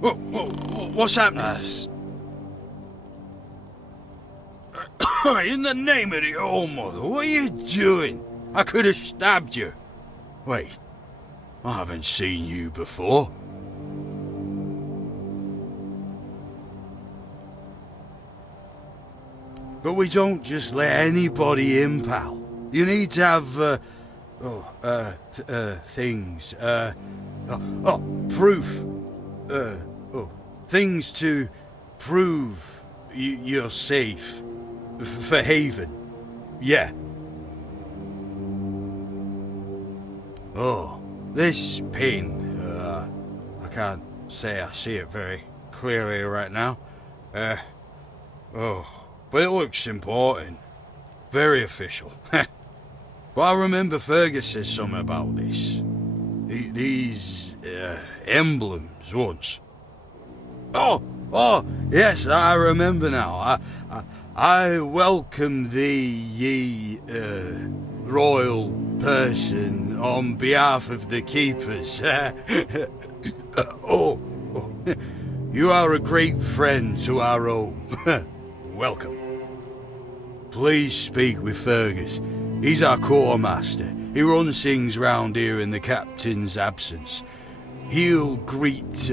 What's happening? In the name of the Old Mother, what are you doing? I could have stabbed you. Wait, I haven't seen you before. But we don't just let anybody in, pal. You need to have, things, proof. Things to prove you're safe. For Haven. Yeah. Oh, this pin, I can't say I see it very clearly right now. But it looks important. Very official. But I remember Fergus said something about this. These, emblems once. Oh, yes, I remember now. I welcome thee, ye, royal person, on behalf of the keepers. You are a great friend to our own. Welcome. Please speak with Fergus. He's our quartermaster. He runs things round here in the captain's absence. He'll greet,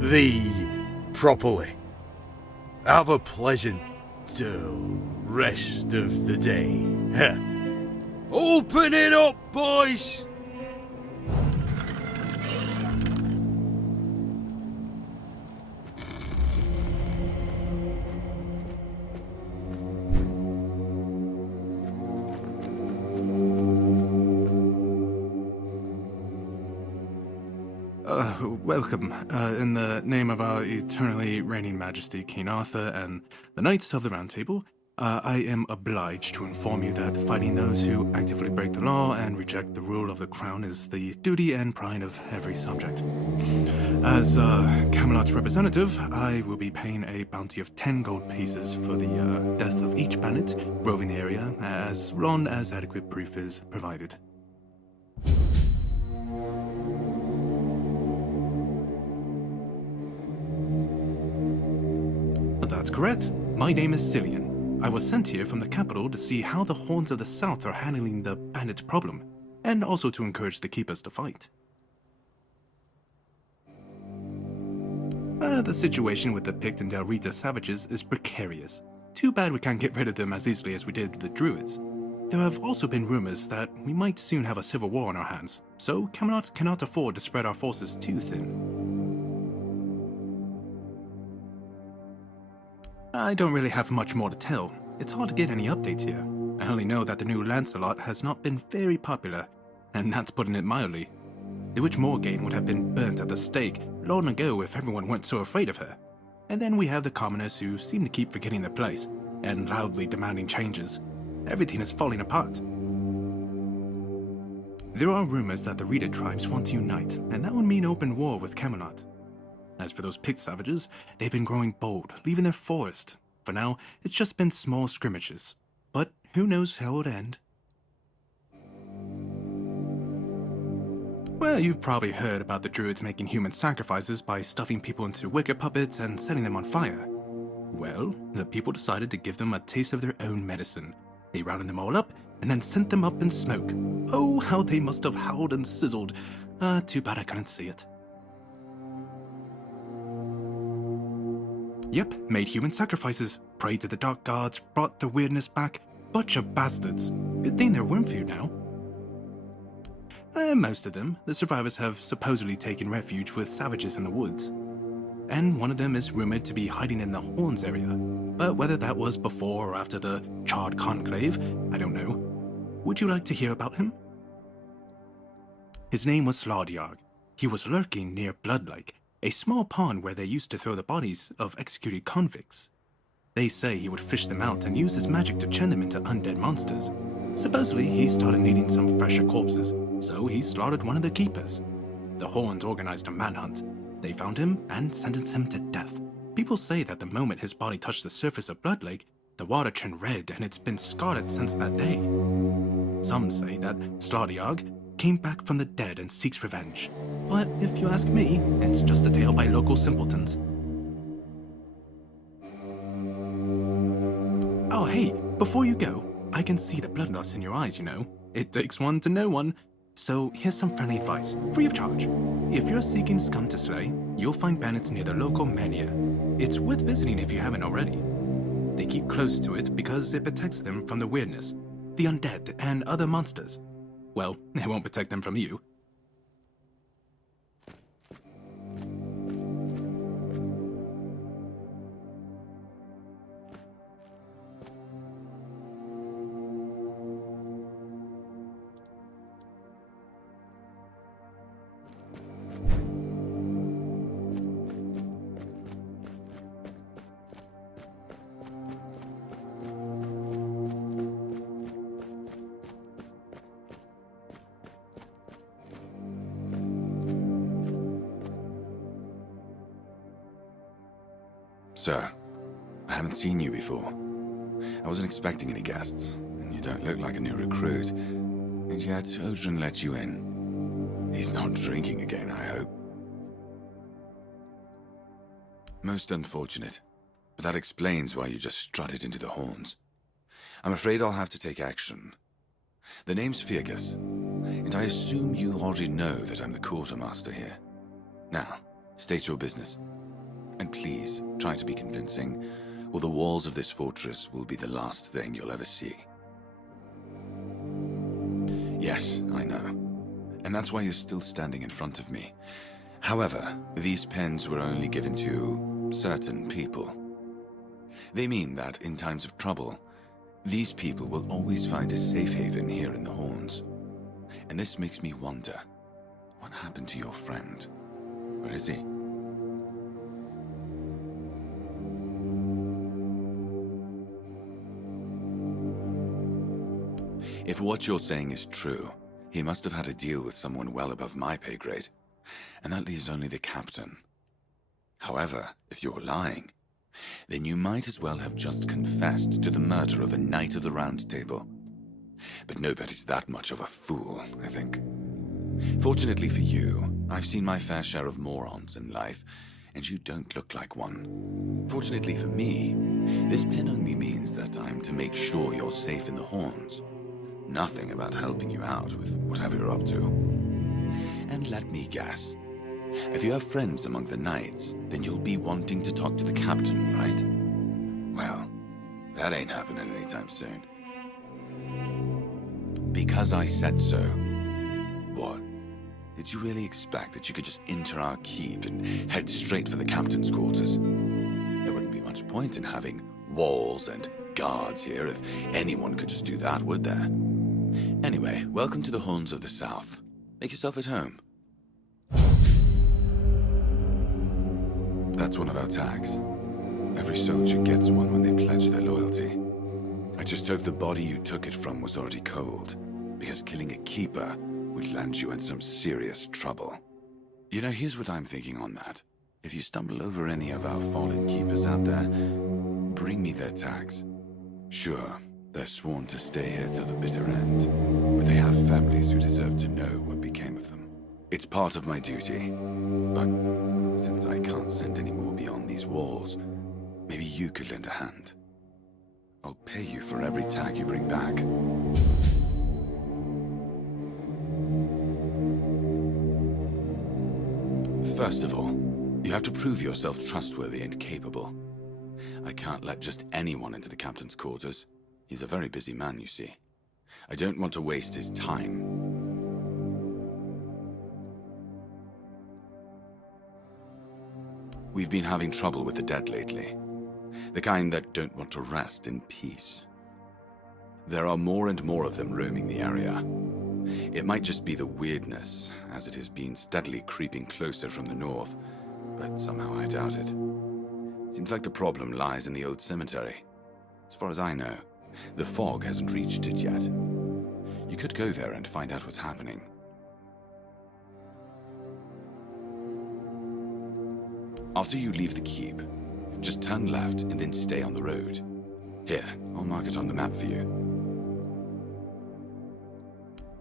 thee properly. Have a pleasant rest of the day. Open it up, boys! Welcome. In the name of our eternally reigning majesty, King Arthur, and the Knights of the Round Table, I am obliged to inform you that fighting those who actively break the law and reject the rule of the crown is the duty and pride of every subject. As Camelot's representative, I will be paying a bounty of 10 gold pieces for the death of each bandit roving the area, as long as adequate proof is provided. That's correct. My name is Cillian. I was sent here from the capital to see how the Horns of the South are handling the bandit problem, and also to encourage the Keepers to fight. The situation with the Pict and Del Rita savages is precarious. Too bad we can't get rid of them as easily as we did the Druids. There have also been rumors that we might soon have a civil war on our hands, so Camelot cannot afford to spread our forces too thin. I don't really have much more to tell. It's hard to get any updates here. I only know that the new Lancelot has not been very popular, and that's putting it mildly. The Witch Morgane would have been burnt at the stake long ago if everyone weren't so afraid of her. And then we have the commoners who seem to keep forgetting their place, and loudly demanding changes. Everything is falling apart. There are rumors that the Rita tribes want to unite, and that would mean open war with Camelot. As for those Pict savages, they've been growing bold, leaving their forest. For now, it's just been small skirmishes. But who knows how it'll end. Well, you've probably heard about the Druids making human sacrifices by stuffing people into wicker puppets and setting them on fire. Well, the people decided to give them a taste of their own medicine. They rounded them all up and then sent them up in smoke. Oh, how they must have howled and sizzled. Too bad I couldn't see it. Yep, made human sacrifices, prayed to the dark gods, brought the weirdness back. Bunch of bastards. Good thing they're worm food now. Most of them, the survivors have supposedly taken refuge with savages in the woods. And one of them is rumored to be hiding in the Horns area. But whether that was before or after the Charred Conclave, I don't know. Would you like to hear about him? His name was Slaudyarg. He was lurking near Bloodlake, a small pond where they used to throw the bodies of executed convicts. They say he would fish them out and use his magic to turn them into undead monsters. Supposedly, he started needing some fresher corpses, so he slaughtered one of the keepers. The Horns organized a manhunt. They found him and sentenced him to death. People say that the moment his body touched the surface of Bloodlake, the water turned red and it's been scarred since that day. Some say that Slaudyarg came back from the dead and seeks revenge. But if you ask me, it's just a tale by local simpletons. Oh hey, before you go, I can see the bloodlust in your eyes, you know. It takes one to know one. So here's some friendly advice, free of charge. If you're seeking scum to slay, you'll find bandits near the local mania. It's worth visiting if you haven't already. They keep close to it because it protects them from the weirdness, the undead, and other monsters. Well, it won't protect them from you. Sir, I haven't seen you before. I wasn't expecting any guests, and you don't look like a new recruit. And yet, Odrin let you in. He's not drinking again, I hope. Most unfortunate, but that explains why you just strutted into the horns. I'm afraid I'll have to take action. The name's Fergus, and I assume you already know that I'm the quartermaster here. Now, state your business. And please, try to be convincing, or the walls of this fortress will be the last thing you'll ever see. Yes, I know. And that's why you're still standing in front of me. However, these pens were only given to certain people. They mean that in times of trouble, these people will always find a safe haven here in the Horns. And this makes me wonder, what happened to your friend? Where is he? If what you're saying is true, he must have had a deal with someone well above my pay grade, and that leaves only the captain. However, if you're lying, then you might as well have just confessed to the murder of a Knight of the Round Table. But nobody's that much of a fool, I think. Fortunately for you, I've seen my fair share of morons in life, and you don't look like one. Fortunately for me, this pen only means that I'm to make sure you're safe in the Horns. Nothing about helping you out with whatever you're up to. And let me guess. If you have friends among the knights, then you'll be wanting to talk to the captain, right? Well, that ain't happening anytime soon. Because I said so. What? Did you really expect that you could just enter our keep and head straight for the captain's quarters? There wouldn't be much point in having walls and guards here if anyone could just do that, would there? Anyway, welcome to the Horns of the South. Make yourself at home. That's one of our tags. Every soldier gets one when they pledge their loyalty. I just hope the body you took it from was already cold, because killing a keeper would land you in some serious trouble. You know, here's what I'm thinking on that. If you stumble over any of our fallen keepers out there, bring me their tags. Sure, they're sworn to stay here till the bitter end, but they have families who deserve to know what became of them. It's part of my duty, but since I can't send any more beyond these walls, maybe you could lend a hand. I'll pay you for every tag you bring back. First of all, you have to prove yourself trustworthy and capable. I can't let just anyone into the captain's quarters. He's a very busy man, you see. I don't want to waste his time. We've been having trouble with the dead lately. The kind that don't want to rest in peace. There are more and more of them roaming the area. It might just be the weirdness, as it has been steadily creeping closer from the north, but somehow I doubt it. Seems like the problem lies in the old cemetery. As far as I know, the fog hasn't reached it yet. You could go there and find out what's happening. After you leave the keep, just turn left and then stay on the road. Here, I'll mark it on the map for you.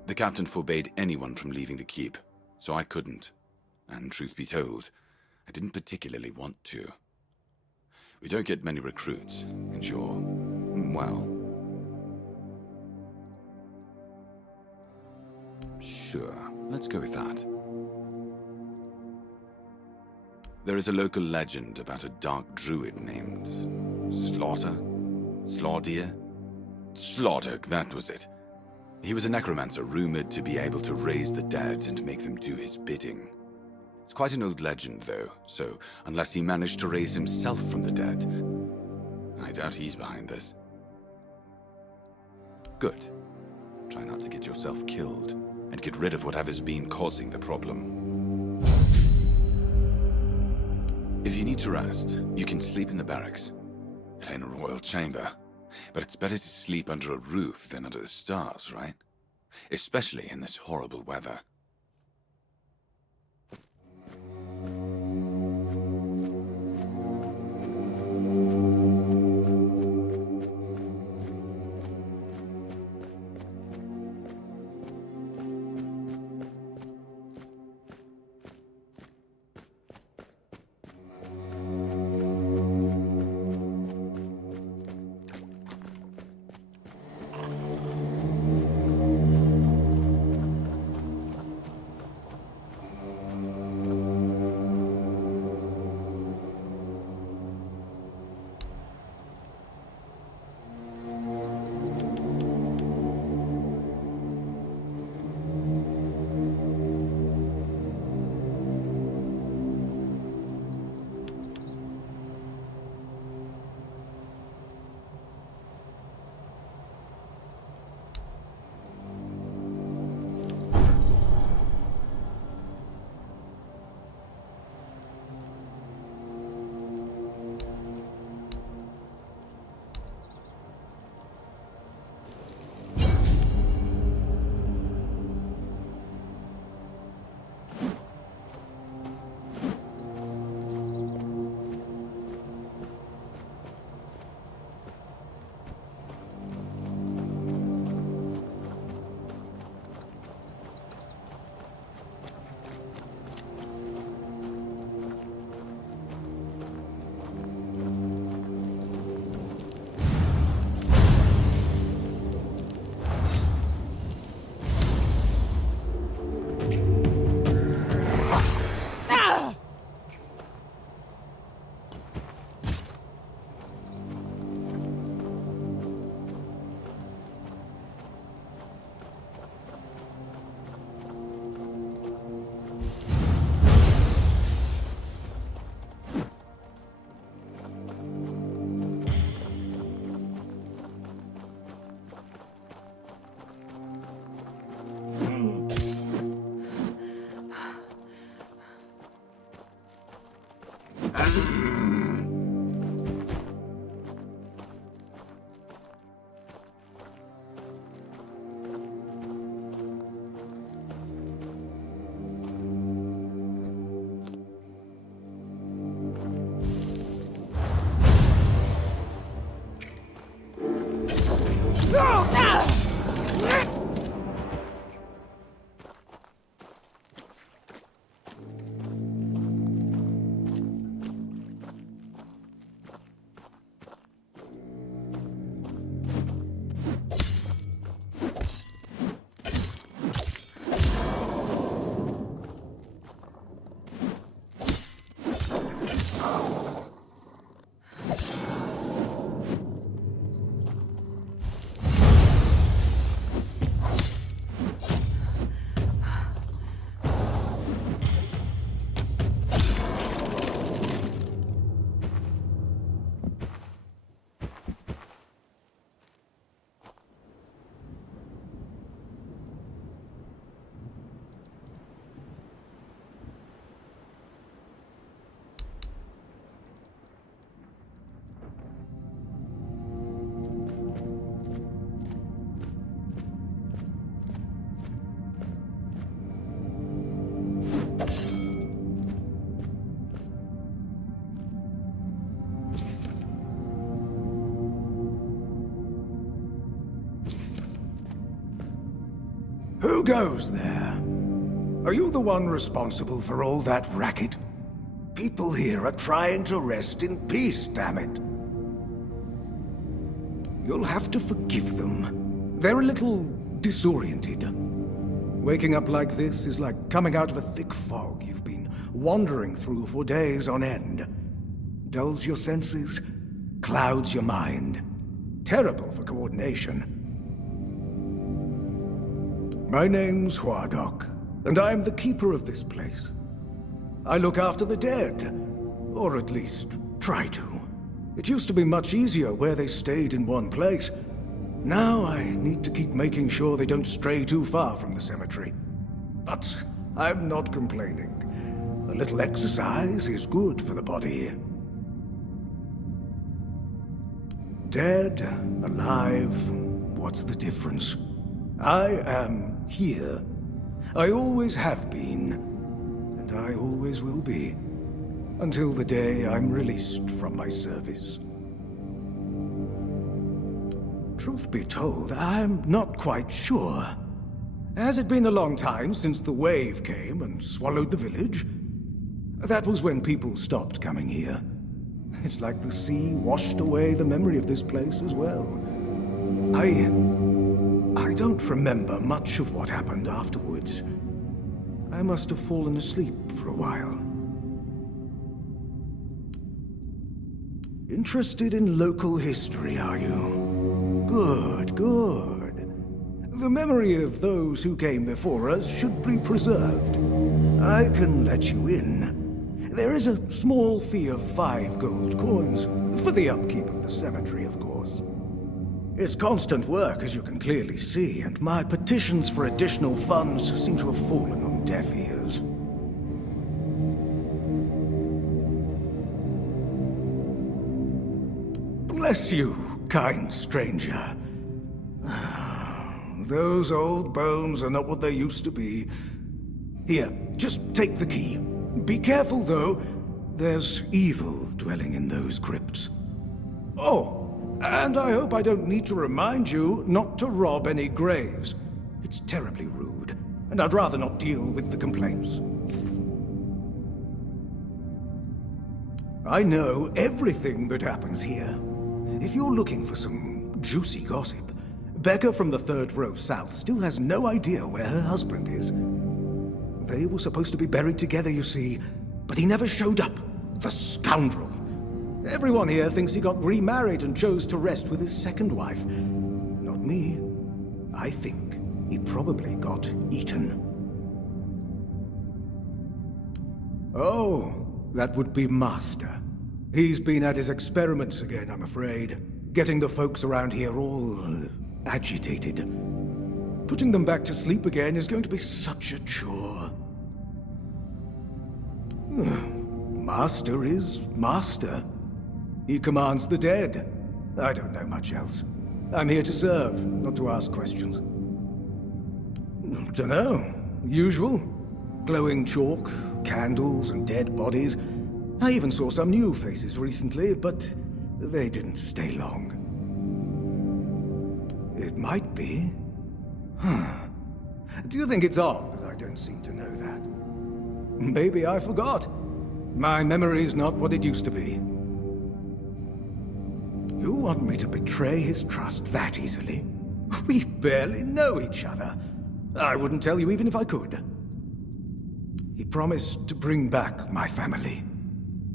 The captain forbade anyone from leaving the keep, so I couldn't. And truth be told, I didn't particularly want to. We don't get many recruits, and you're, well... Sure, let's go with that. There is a local legend about a dark druid named... Slaughter? Slaughdeer? Slaughter, that was it. He was a necromancer rumored to be able to raise the dead and make them do his bidding. It's quite an old legend, though, so unless he managed to raise himself from the dead, I doubt he's behind this. Good. Try not to get yourself killed, and get rid of whatever's been causing the problem. If you need to rest, you can sleep in the barracks. It ain't a royal chamber, but it's better to sleep under a roof than under the stars, right? Especially in this horrible weather. Who goes there? Are you the one responsible for all that racket? People here are trying to rest in peace, damn it. You'll have to forgive them. They're a little disoriented. Waking up like this is like coming out of a thick fog you've been wandering through for days on end. Dulls your senses, clouds your mind. Terrible for coordination. My name's Huardok, and I'm the keeper of this place. I look after the dead, or at least try to. It used to be much easier where they stayed in one place. Now I need to keep making sure they don't stray too far from the cemetery. But I'm not complaining. A little exercise is good for the body. Dead, alive, what's the difference? I am here. I always have been, and I always will be, until the day I'm released from my service. Truth be told, I'm not quite sure. Has it been a long time since the wave came and swallowed the village? That was when people stopped coming here. It's like the sea washed away the memory of this place as well. I don't remember much of what happened afterwards. I must have fallen asleep for a while. Interested in local history, are you? Good, good. The memory of those who came before us should be preserved. I can let you in. There is a small fee of 5 gold coins, for the upkeep of the cemetery, of course. It's constant work, as you can clearly see, and my petitions for additional funds seem to have fallen on deaf ears. Bless you, kind stranger. Those old bones are not what they used to be. Here, just take the key. Be careful, though. There's evil dwelling in those crypts. Oh, and I hope I don't need to remind you not to rob any graves. It's terribly rude, and I'd rather not deal with the complaints. I know everything that happens here. If you're looking for some juicy gossip, Becca from the 3rd row south still has no idea where her husband is. They were supposed to be buried together, you see, but he never showed up. The scoundrel. Everyone here thinks he got remarried and chose to rest with his second wife. Not me. I think he probably got eaten. Oh, that would be Master. He's been at his experiments again, I'm afraid. Getting the folks around here all agitated. Putting them back to sleep again is going to be such a chore. Master is Master. He commands the dead. I don't know much else. I'm here to serve, not to ask questions. Dunno. Usual. Glowing chalk, candles, and dead bodies. I even saw some new faces recently, but they didn't stay long. It might be. Do you think it's odd that I don't seem to know that? Maybe I forgot. My memory is not what it used to be. You want me to betray his trust that easily? We barely know each other. I wouldn't tell you even if I could. He promised to bring back my family.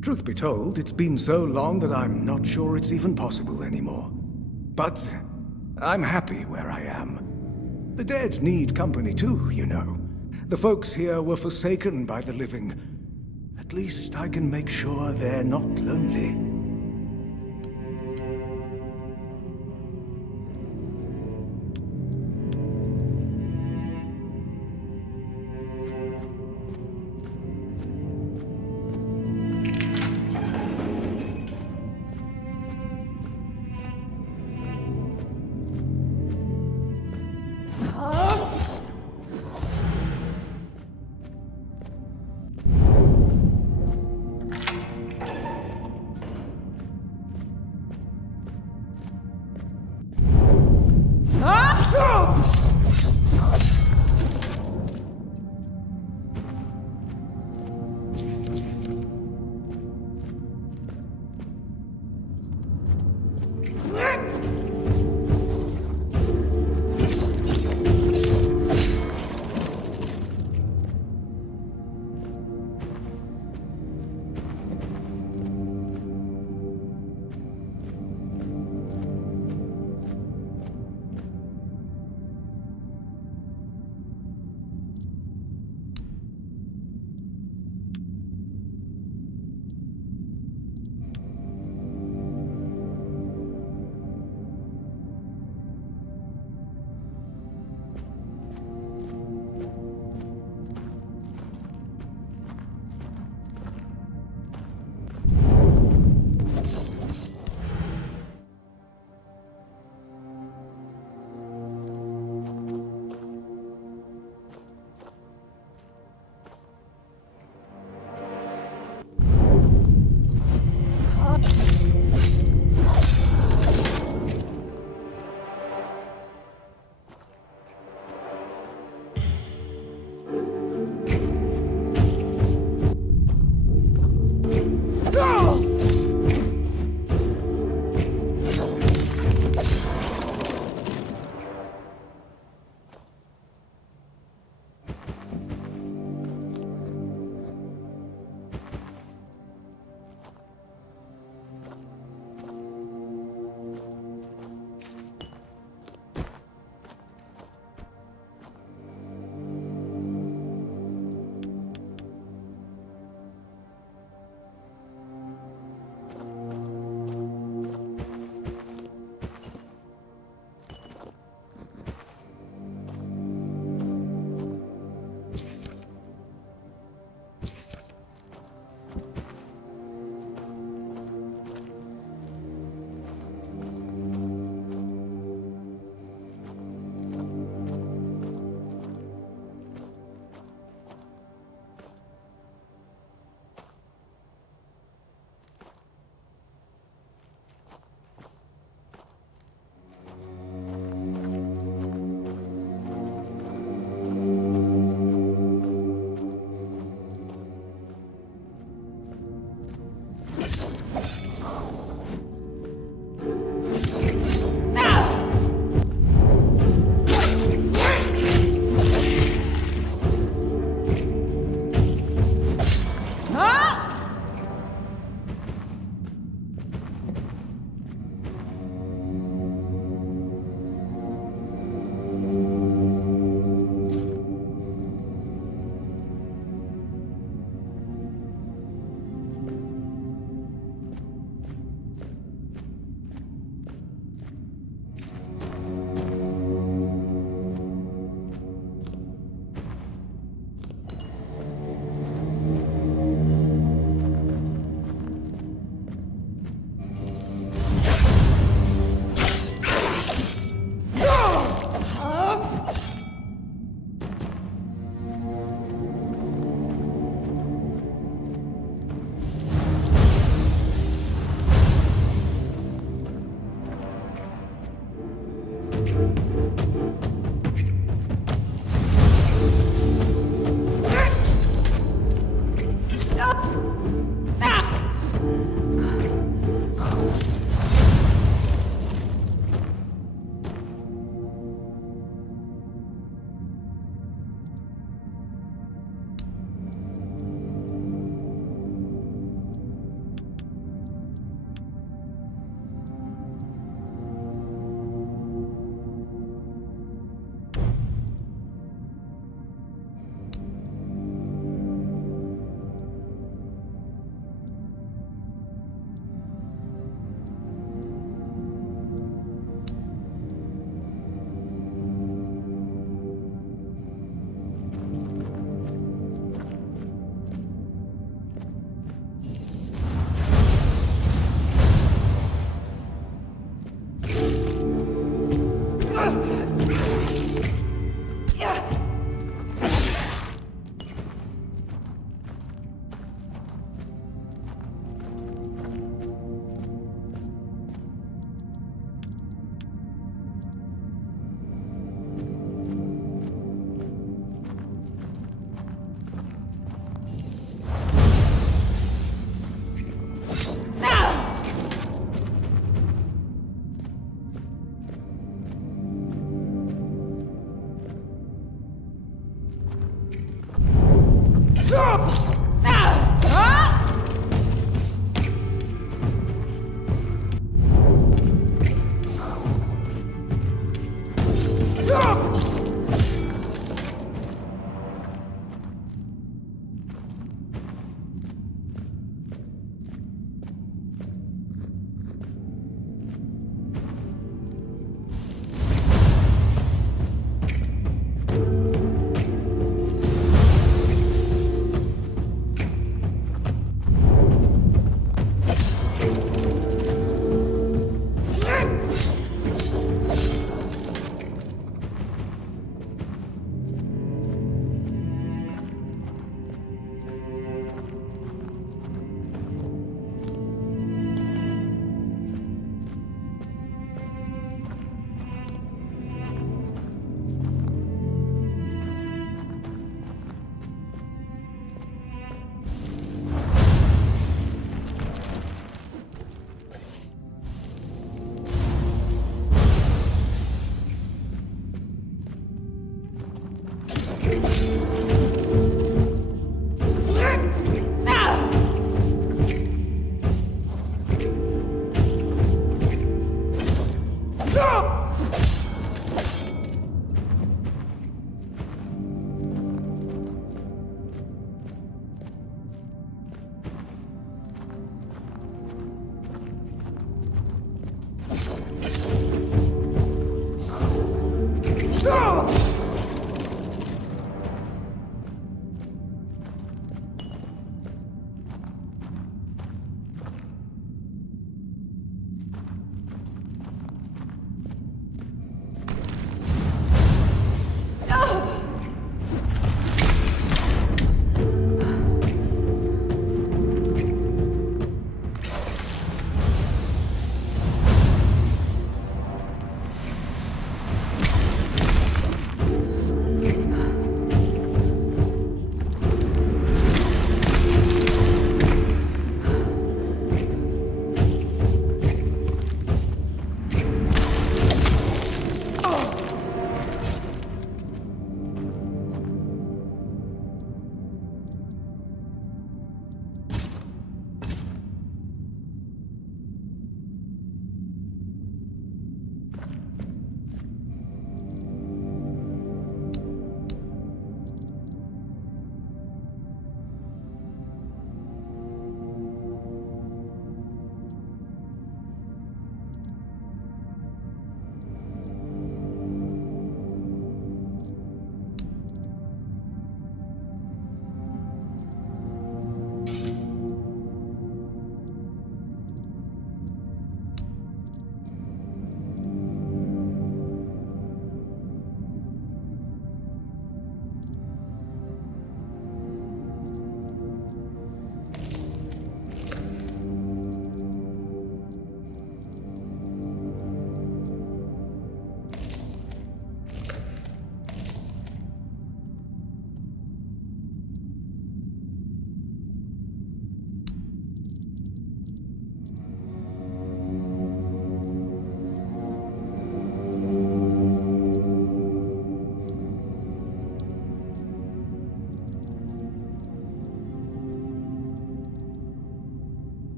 Truth be told, it's been so long that I'm not sure it's even possible anymore. But I'm happy where I am. The dead need company too, you know. The folks here were forsaken by the living. At least I can make sure they're not lonely.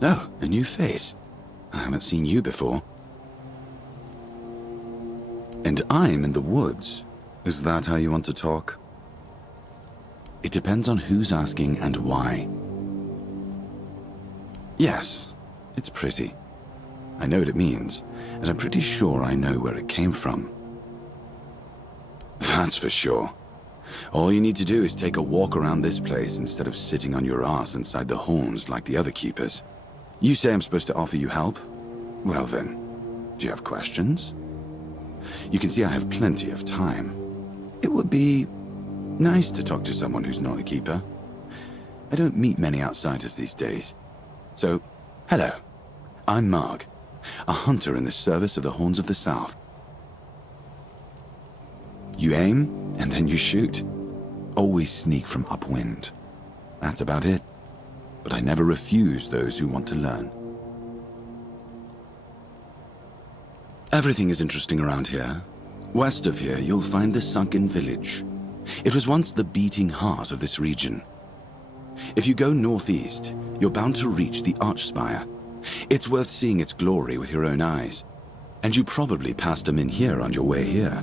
Oh, a new face. I haven't seen you before. And I'm in the woods. Is that how you want to talk? It depends on who's asking and why. Yes, it's pretty. I know what it means, and I'm pretty sure I know where it came from. That's for sure. All you need to do is take a walk around this place instead of sitting on your ass inside the horns like the other keepers. You say I'm supposed to offer you help? Well then, do you have questions? You can see I have plenty of time. It would be nice to talk to someone who's not a keeper. I don't meet many outsiders these days. So, hello. I'm Marg, a hunter in the service of the Horns of the South. You aim, and then you shoot. Always sneak from upwind. That's about it. But I never refuse those who want to learn. Everything is interesting around here. West of here, you'll find the sunken village. It was once the beating heart of this region. If you go northeast, you're bound to reach the Archspire. It's worth seeing its glory with your own eyes. And you probably passed them in here on your way here.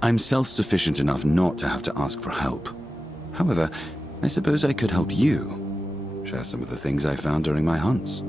I'm self-sufficient enough not to have to ask for help. However, I suppose I could help you. Share some of the things I found during my hunts.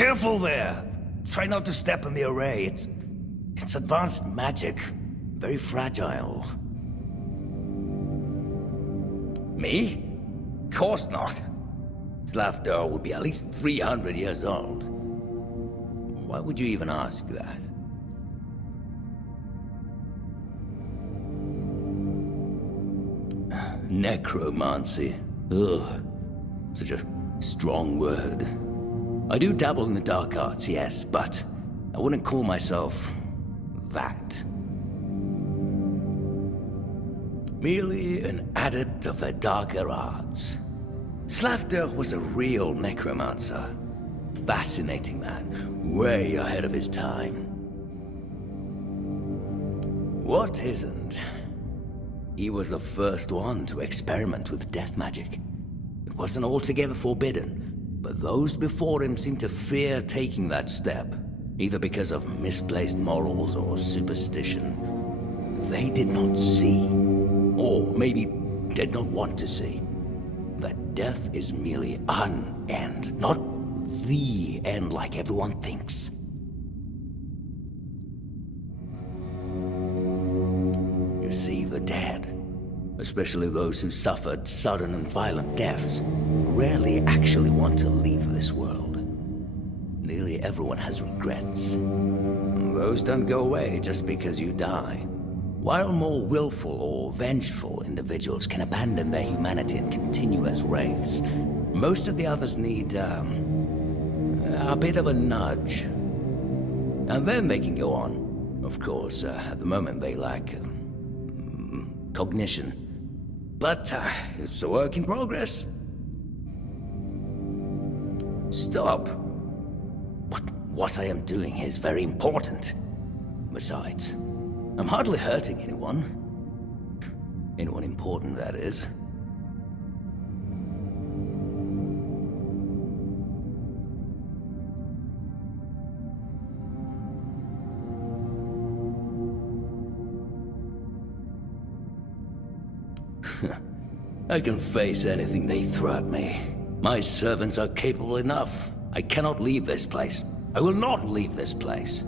Careful there! Try not to step in the array. It's advanced magic. Very fragile. Me? Of course not. Slafter would be at least 300 years old. Why would you even ask that? Necromancy. Ugh. Such a strong word. I do dabble in the dark arts, yes, but I wouldn't call myself that. Merely an adept of the darker arts. Slafter was a real necromancer. Fascinating man, way ahead of his time. What isn't? He was the first one to experiment with death magic. It wasn't altogether forbidden, but those before him seemed to fear taking that step, either because of misplaced morals or superstition. They did not see, or maybe did not want to see, that death is merely an end, not the end like everyone thinks. You see, the dead, especially those who suffered sudden and violent deaths, rarely actually want to leave this world. Nearly everyone has regrets. Those don't go away just because you die. While more willful or vengeful individuals can abandon their humanity and continue as wraiths, most of the others need, a bit of a nudge. And then they can go on. Of course, at the moment they lack cognition. But it's a work in progress. Stop. What I am doing here is very important. Besides, I'm hardly hurting anyone. Anyone important, that is. I can face anything they throw at me. My servants are capable enough. I cannot leave this place. I will not leave this place.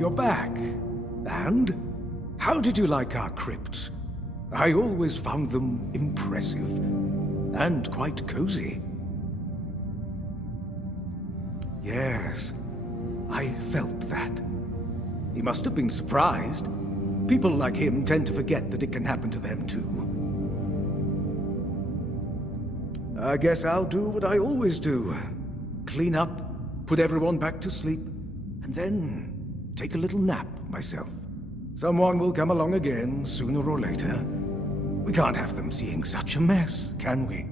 you're back. And how did you like our crypts? I always found them impressive and quite cozy. Yes, I felt that. He must have been surprised. People like him tend to forget that it can happen to them too. I guess I'll do what I always do. Clean up, put everyone back to sleep, and then take a little nap myself. Someone will come along again, sooner or later. We can't have them seeing such a mess, can we?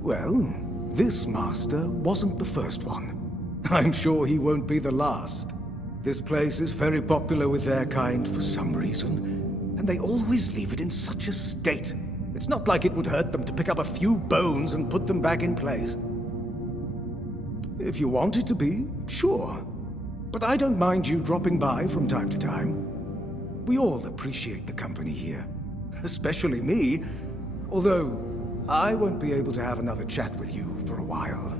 Well, this master wasn't the first one. I'm sure he won't be the last. This place is very popular with their kind for some reason, and they always leave it in such a state. It's not like it would hurt them to pick up a few bones and put them back in place. If you want it to be, sure. But I don't mind you dropping by from time to time. We all appreciate the company here. Especially me. Although, I won't be able to have another chat with you for a while.